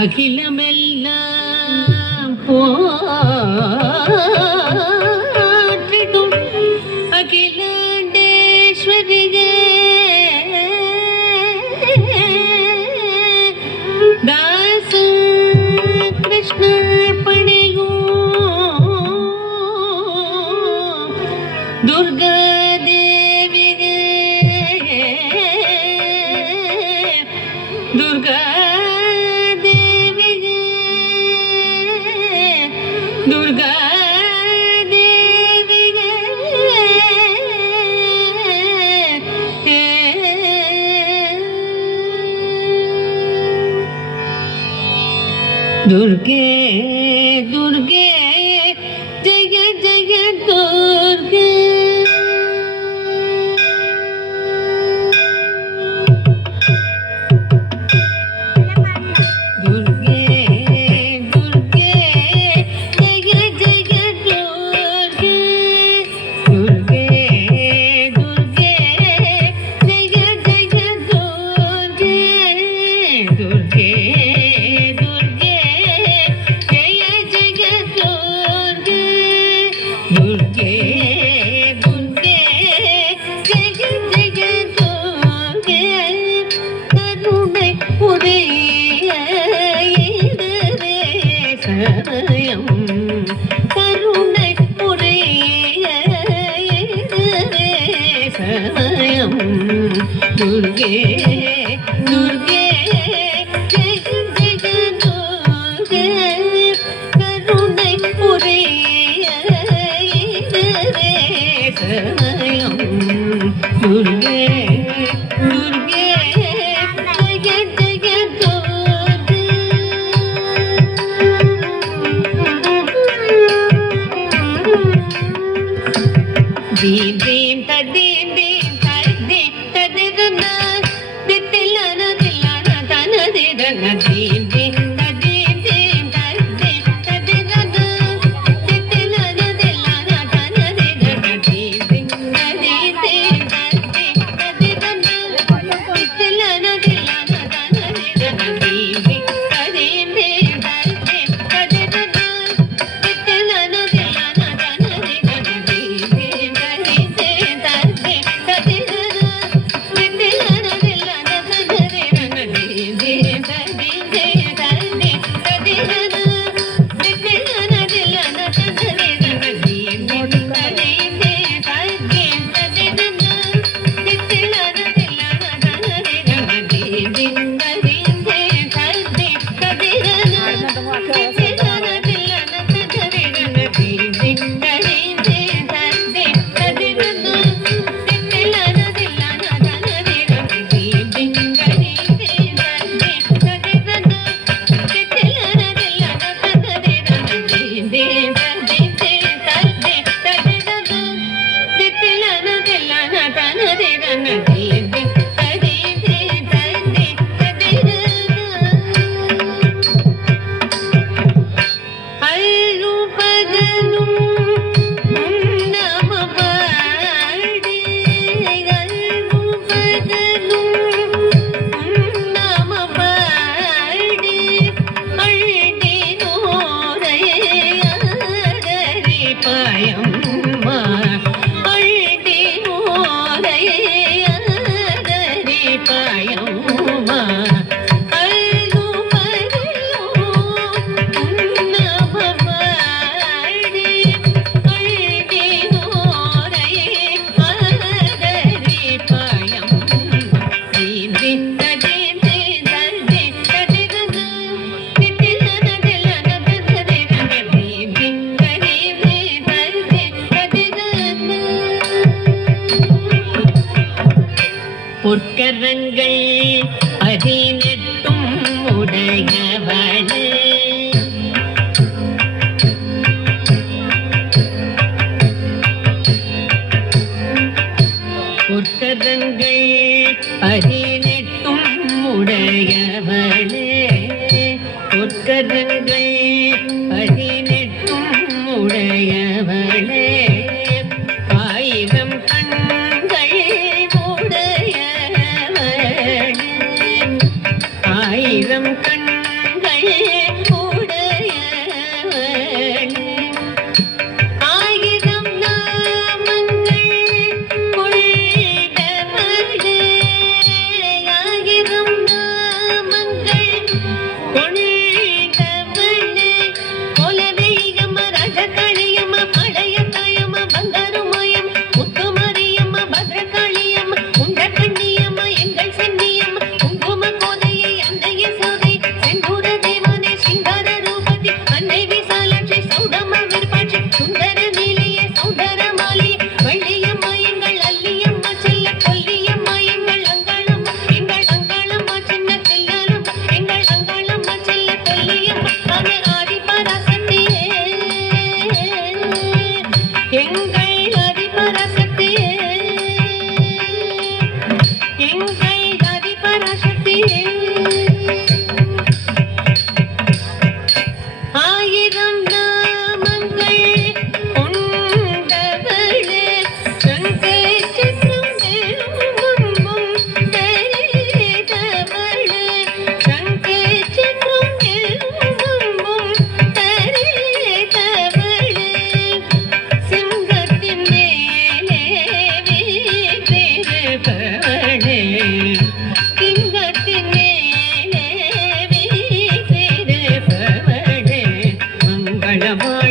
அகிலமெல்லாம் போற்றிடும் அகிலாண்டேஸ்வரியே தாச கிருஷ்ண பணியோ துர்கா தேவியே துர்கா दुर्गा देवी दुर्गे दुर्गे जय जय दुर्गे கருணை புரிய சமயம் துர்கே துர்கே ஜெய ஜெய துர்கே கருணை புரிய சமயம் துர்கே துர்கே Jaya Jaya துர்கே Deem deem ta deem deem ta deem ta didana ditilana dilana dana didana deem deem ta deem deem ta deem ta didana ditilana dilana dana didana deem deem ta deem deem ta deem ta didana ditilana dilana dana didana deem deem ta deem deem ta deem ta didana ditilana dilana dana didana deem deem பொற்கரங்கள் அதினெட்டும் உடையவனே பொற்கரங்கள் அதினெட்டும் உடையவனே பொற்கரங்கள் அதினெட்டும் உடையவனே ஆயிரம் ஆயிரம் கண்கள் நடமாட